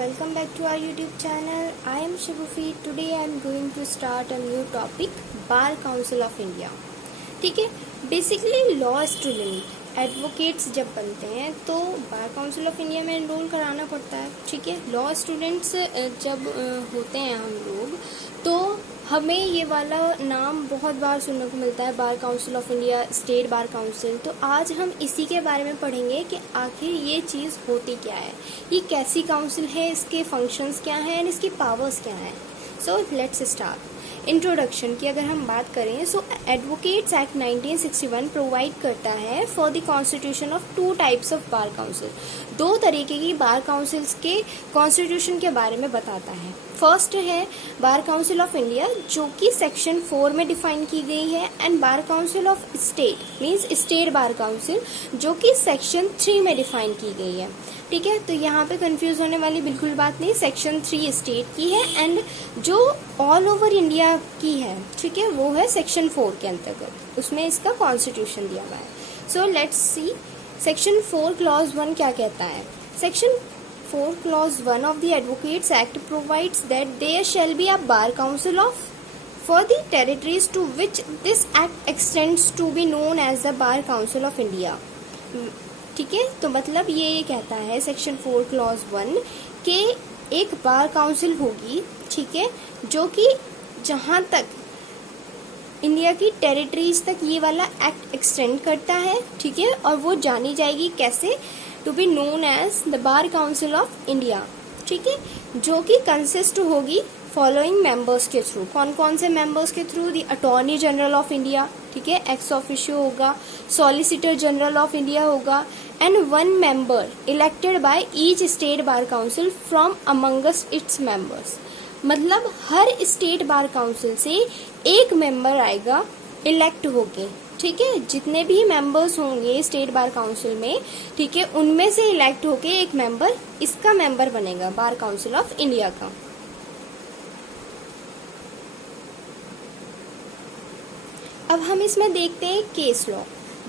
welcome back to our YouTube channel. I am Shibufi. Today I am going to start a new topic, Bar Council of India. ठीक है, basically law student advocates जब बनते हैं तो बार council of India में enrol कराना पड़ता है. ठीक है, लॉ स्टूडेंट्स जब होते हैं हम लोग तो हमें ये वाला नाम बहुत बार सुनने को मिलता है, बार council of India, state bar council. तो आज हम इसी के बारे में पढ़ेंगे कि आखिर ये चीज़ होती क्या है, ये कैसी काउंसिल है, इसके फंक्शंस क्या हैं एंड इसकी पावर्स क्या हैं. So let's start. इंट्रोडक्शन की अगर हम बात करें सो एडवोकेट्स एक्ट 1961 प्रोवाइड करता है for the constitution of two types of bar council. दो तरीके की बार काउंसिल्स के कॉन्स्टिट्यूशन के बारे में बताता है. फर्स्ट है बार काउंसिल ऑफ इंडिया जो कि सेक्शन 4 में डिफाइन की गई है, and bar council of state means state bar council जो कि सेक्शन 3 में डिफाइन की गई है. ठीक है, तो यहाँ पे कंफ्यूज होने वाली बिल्कुल बात नहीं. सेक्शन 3 स्टेट की है एंड जो ऑल ओवर इंडिया की है, ठीक है, वो है सेक्शन 4 के अंतर्गत. उसमें इसका कॉन्स्टिट्यूशन दिया हुआ है. So let's see section 4 clause 1 क्या कहता है. Section 4 clause 1 of the Advocates Act provides that there shall be a bar council of for the territories to which this act extends to be known as the Bar Council of India. ठीक है, तो मतलब ये कहता है section 4 clause 1 के एक bar council होगी, ठीक है, जो कि जहाँ तक इंडिया की टेरिटरीज तक ये वाला एक्ट एक्सटेंड करता है, ठीक है, और वो जानी जाएगी कैसे, to be known as the bar council of India. ठीक है, जो कि कंसिस्ट होगी फॉलोइंग मेंबर्स के थ्रू. कौन कौन से मेंबर्स के through? The attorney general of India, ठीक है, एक्स ऑफिशियो होगा, सॉलिसिटर जनरल ऑफ इंडिया होगा, and one member elected by each state bar council from amongst its members. मतलब हर स्टेट बार काउंसिल से एक मेंबर आएगा इलेक्ट होके. ठीक है, जितने भी मेंबर्स होंगे स्टेट बार काउंसिल में, ठीक है, उनमें से इलेक्ट होके एक मेंबर इसका मेंबर बनेगा बार काउंसिल ऑफ इंडिया का. अब हम इसमें देखते हैं case law.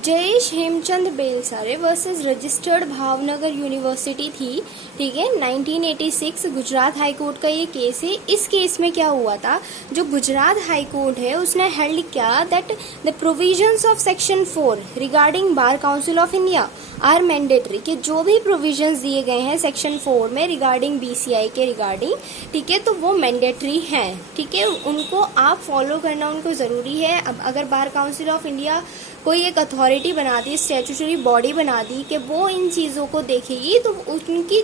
Jayesh Hemchand Belsare versus registered Bhavnagar university थी, ठीक है, 1986 गुजरात हाई कोर्ट का ये केस है. इस केस में क्या हुआ था, जो गुजरात हाई कोर्ट है उसने हेल्ड किया that the provisions of section 4 regarding bar council of India are mandatory. कि जो भी प्रोविजंस दिए गए हैं सेक्शन 4 में रिगार्डिंग बीसीआई के रिगार्डिंग, ठीक है, तो वो मैंडेटरी हैं. ठीक है, उनको आप फॉलो करना उनको ज़रूरी है. अब अगर बार काउंसिल ऑफ इंडिया कोई एक अथॉरिटी बना दी, स्टैट्यूटरी बॉडी बना दी कि वो इन चीज़ों को देखेगी, तो उनकी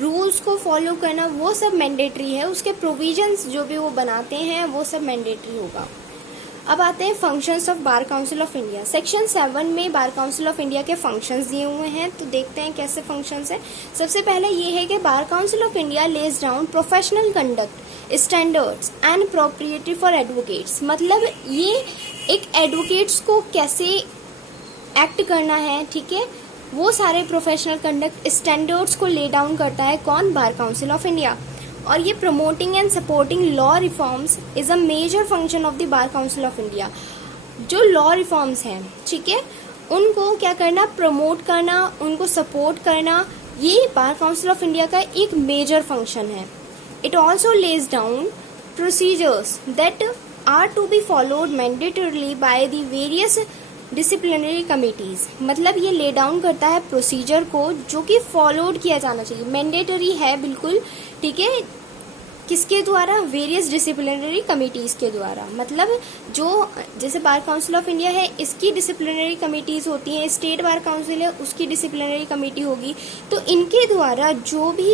रूल्स को फॉलो करना वो सब मैंडेटरी है. उसके प्रोविजंस जो भी वो बनाते हैं वो सब मैंडेटरी होगा. अब आते हैं functions of bar council of India. Section 7 में बार काउंसिल ऑफ इंडिया के फंक्शंस दिए हुए हैं, तो देखते हैं कैसे फंक्शंस हैं. सबसे पहले ये है कि bar council of India lays down professional conduct standards and proprietary for advocates. मतलब ये एक एडवोकेट्स को कैसे एक्ट करना है, ठीक है, वो सारे प्रोफेशनल कंडक्ट स्टैंडर्ड्स को ले डाउन करता है. कौन? Bar council of India. और ये promoting and supporting law reforms is a major function of the bar council of India. जो लॉ रिफॉर्म्स हैं, ठीक है, उनको क्या करना, प्रमोट करना, उनको सपोर्ट करना, ये बार काउंसिल ऑफ इंडिया का एक मेजर फंक्शन है. It also lays down procedures that are to be followed mandatorily by the various disciplinary committees. मतलब ये ले डाउन करता है प्रोसीजर को जो कि फॉलोड किया जाना चाहिए, मैंडेटरी है बिल्कुल. ठीक है, किसके द्वारा? वेरियस डिसिप्लिनरी कमिटीज के द्वारा. मतलब जो जैसे बार काउंसिल ऑफ इंडिया है इसकी डिसिप्लिनरी कमिटीज होती हैं, स्टेट बार काउंसिल है उसकी डिसिप्लिनरी कमेटी होगी, तो इनके द्वारा जो भी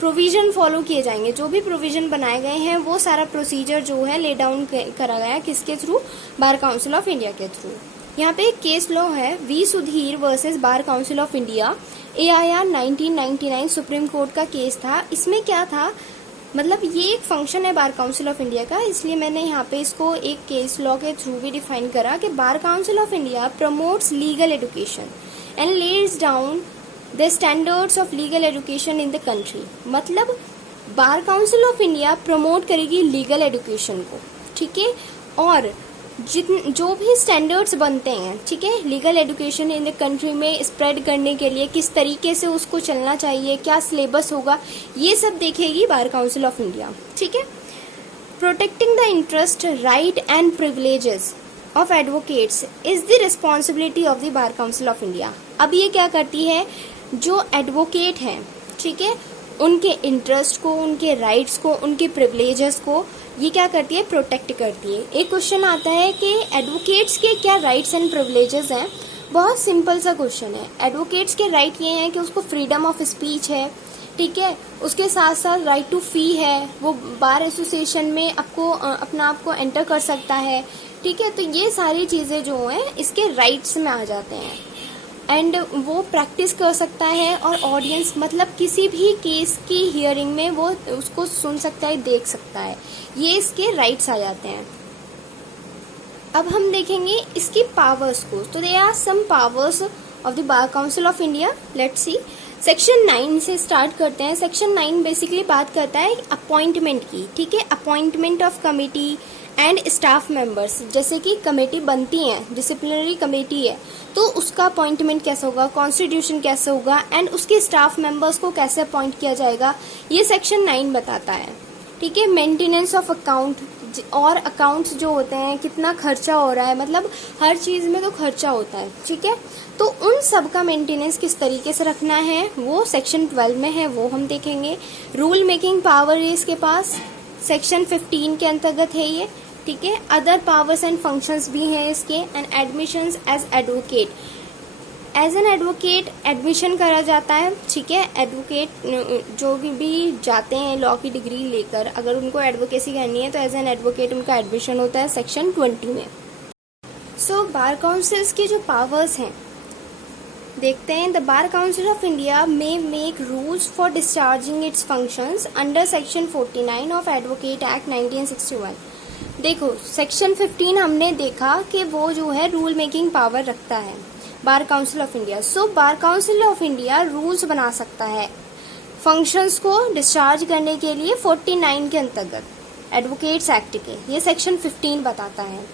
प्रोविजन फॉलो किए जाएंगे, जो भी प्रोविजन बनाए गए हैं, वो सारा प्रोसीजर जो है ले डाउन करा गया किसके थ्रू? बार काउंसिल ऑफ इंडिया के थ्रू. यहाँ पे एक केस लॉ है, V Sudhir versus bar council of India, AIR 1999 supreme court का केस था. इसमें क्या था, मतलब ये एक फंक्शन है बार काउंसिल ऑफ इंडिया का, इसलिए मैंने यहाँ पे इसको एक केस लॉ के थ्रू भी डिफाइन करा कि bar council of India promotes legal education and lays down the standards of legal education in the country. मतलब bar council of India promote करेगी लीगल एजुकेशन को, ठीक है, और जो भी स्टैंडर्ड्स बनते हैं, ठीक है, legal education in the country में स्प्रेड करने के लिए किस तरीके से उसको चलना चाहिए, क्या सिलेबस होगा, ये सब देखेगी बार काउंसिल ऑफ इंडिया, ठीक है। Protecting the interest, right and privileges of advocates is the responsibility of the bar council of India. अब ये क्या करती है, जो एडवोकेट हैं, ठीक है, उनके इंटरेस्ट को, उनके राइट्स को, उनके प्रिविलेजेस को ये क्या करती है, प्रोटेक्ट करती है। एक क्वेश्चन आता है कि एडवोकेट्स के क्या राइट्स एंड प्रिविलेजेस हैं। बहुत सिंपल सा क्वेश्चन है। एडवोकेट्स के राइट ये हैं कि उसको फ्रीडम ऑफ स्पीच है, ठीक है, उसके साथ साथ राइट टू फी है, वो बार एसोसिएशन में अपना आप को एंटर कर सकता है, ठीक है। तो ये सारी चीज़ें जो हैं इसके राइट्स में आ जाते हैं। एंड वो प्रैक्टिस कर सकता है और ऑडियंस मतलब किसी भी केस की हियरिंग में वो उसको सुन सकता है, देख सकता है, ये इसके राइट्स आ जाते हैं। अब हम देखेंगे इसकी पावर्स को। तो they are some powers of the bar council of India, let's see. Section 9 से स्टार्ट करते हैं। सेक्शन 9 बेसिकली बात करता है अपॉइंटमेंट की, ठीक है, appointment of committee and staff members. जैसे कि कमेटी बनती है, डिसिप्लिनरी कमेटी है, तो उसका अपॉइंटमेंट कैसे होगा, कॉन्स्टिट्यूशन कैसे होगा, एंड उसके स्टाफ मेंबर्स को कैसे अपॉइंट किया जाएगा, ये सेक्शन 9 बताता है, ठीक है। मेंटेनेंस ऑफ अकाउंट, और अकाउंट्स जो होते हैं कितना खर्चा हो रहा है, मतलब हर चीज़ में तो खर्चा होता है, ठीक है। तो उन सब का मेंटेनेंस किस तरीके से रखना है वो सेक्शन 12 में है, वो हम देखेंगे। रूल मेकिंग पावर है इसके पास, सेक्शन 15 के अंतर्गत है ये, ठीक है। अदर पावर्स एंड फंक्शंस भी हैं इसके। And admissions as advocate, as an advocate admission करा जाता है, ठीक है। एडवोकेट जो भी जाते हैं लॉ की डिग्री लेकर, अगर उनको एडवोकेसी करनी है तो एज एन एडवोकेट उनका एडमिशन होता है सेक्शन 20 में। सो बार काउंसिल्स की जो पावर्स हैं देखते हैं। The bar council of India may make rules for discharging it's functions under section 49 of advocate act 1961। देखो सेक्शन 15 हमने देखा कि वो जो है रूल मेकिंग पावर रखता है बार council of India. So bar council of India rules बना सकता है फंक्शंस को डिस्चार्ज करने के लिए 49 के अंतर्गत एडवोकेट्स एक्ट के, ये सेक्शन 15 बताता है।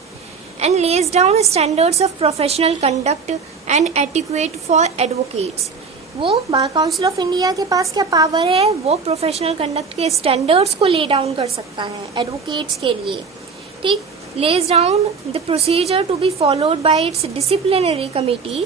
And lays down standards of professional conduct and etiquette for advocates. वो बार काउंसिल ऑफ इंडिया के पास क्या पावर है, वो प्रोफेशनल कंडक्ट के स्टैंडर्ड्स को ले डाउन कर सकता है एडवोकेट्स के लिए, ठीक। lays down the procedure to be followed by its disciplinary committee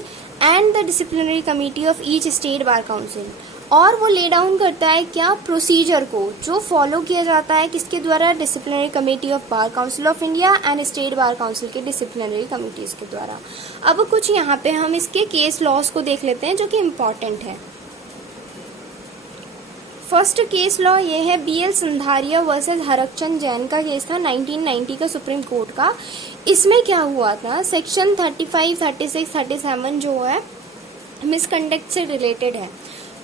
and the disciplinary committee of each state bar council। और वो ले डाउन करता है क्या, प्रोसीजर को जो फॉलो किया जाता है किसके द्वारा, disciplinary committee of bar council of India and state bar council के डिसिप्लिनरी कमिटीज के द्वारा। अब कुछ यहाँ पे हम इसके केस लॉज को देख लेते हैं जो कि इम्पॉर्टेंट है। फर्स्ट केस लॉ ये है BL संधारिया वर्सेस हरकचंद जैन का केस था 1990 का सुप्रीम कोर्ट का। इसमें क्या हुआ था, सेक्शन 35, 36, 37 जो है मिसकंडक्ट से रिलेटेड है।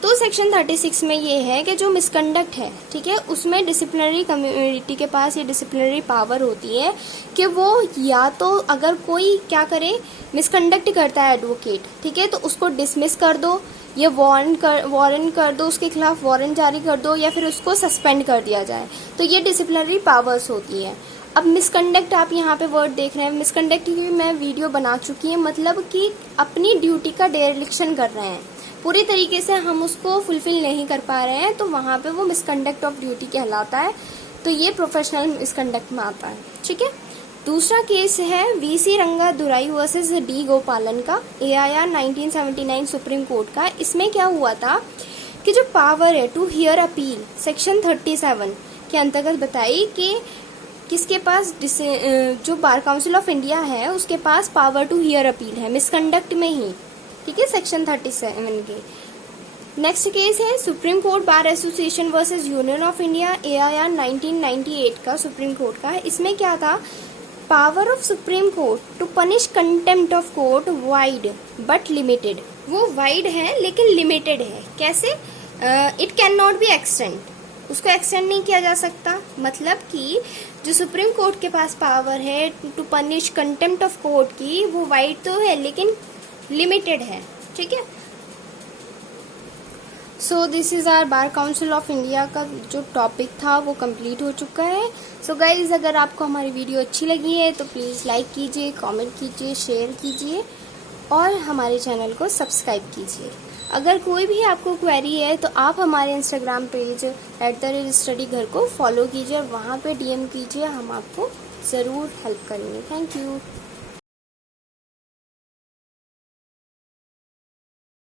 तो सेक्शन 36 में ये है कि जो मिसकंडक्ट है, ठीक है, उसमें डिसिप्लिनरी कम्युनिटी के पास ये डिसिप्लिनरी पावर होती है कि वो या तो अगर कोई क्या करे, मिसकंडक्ट करता है एडवोकेट, ठीक है, तो उसको डिसमिस कर दो या वारंट कर दो, उसके खिलाफ वारंट जारी कर दो, या फिर उसको सस्पेंड कर दिया जाए। तो ये डिसिप्लिनरी पावर्स होती है। अब मिसकंडक्ट आप यहाँ पे वर्ड देख रहे हैं, मिसकंडक्ट की मैं वीडियो बना चुकी है, मतलब कि अपनी ड्यूटी का डेरिलिक्शन कर रहे हैं, पूरी तरीके से हम उसको फुलफिल नहीं कर पा रहे हैं, तो वहाँ पे वो मिसकंडक्ट ऑफ ड्यूटी कहलाता है। तो ये प्रोफेशनल मिसकंडक्ट में आता है, ठीक है। दूसरा केस है VC रंगादुराई वर्सेस D गोपालन का, AIR 1979 सुप्रीम कोर्ट का। इसमें क्या हुआ था कि जो पावर है टू हियर अपील सेक्शन 37 के अंतर्गत बताई कि किसके पास, जो बार काउंसिल ऑफ इंडिया है उसके पास पावर टू हियर अपील है मिसकंडक्ट में ही, ठीक है, सेक्शन 37 के। नेक्स्ट केस है supreme court bar association versus union of India, AIR 1998 का सुप्रीम कोर्ट का। इसमें क्या था, power of supreme court to punish contempt of court wide but limited. वो वाइड है लेकिन लिमिटेड है। कैसे, it can not be extend, उसको एक्सटेंड नहीं किया जा सकता। मतलब कि जो सुप्रीम कोर्ट के पास पावर है to punish contempt of court की, वो वाइड तो है लेकिन लिमिटेड है, ठीक है। So this is are bar council of India का जो टॉपिक था वो कंप्लीट हो चुका है। सो गाइज, अगर आपको हमारी वीडियो अच्छी लगी है तो प्लीज़ लाइक कीजिए, कमेंट कीजिए, शेयर कीजिए और हमारे चैनल को सब्सक्राइब कीजिए। अगर कोई भी आपको क्वेरी है तो आप हमारे इंस्टाग्राम पेज @studyghar को फॉलो कीजिए और वहाँ पे DM कीजिए, हम आपको ज़रूर हेल्प करेंगे। Thank you.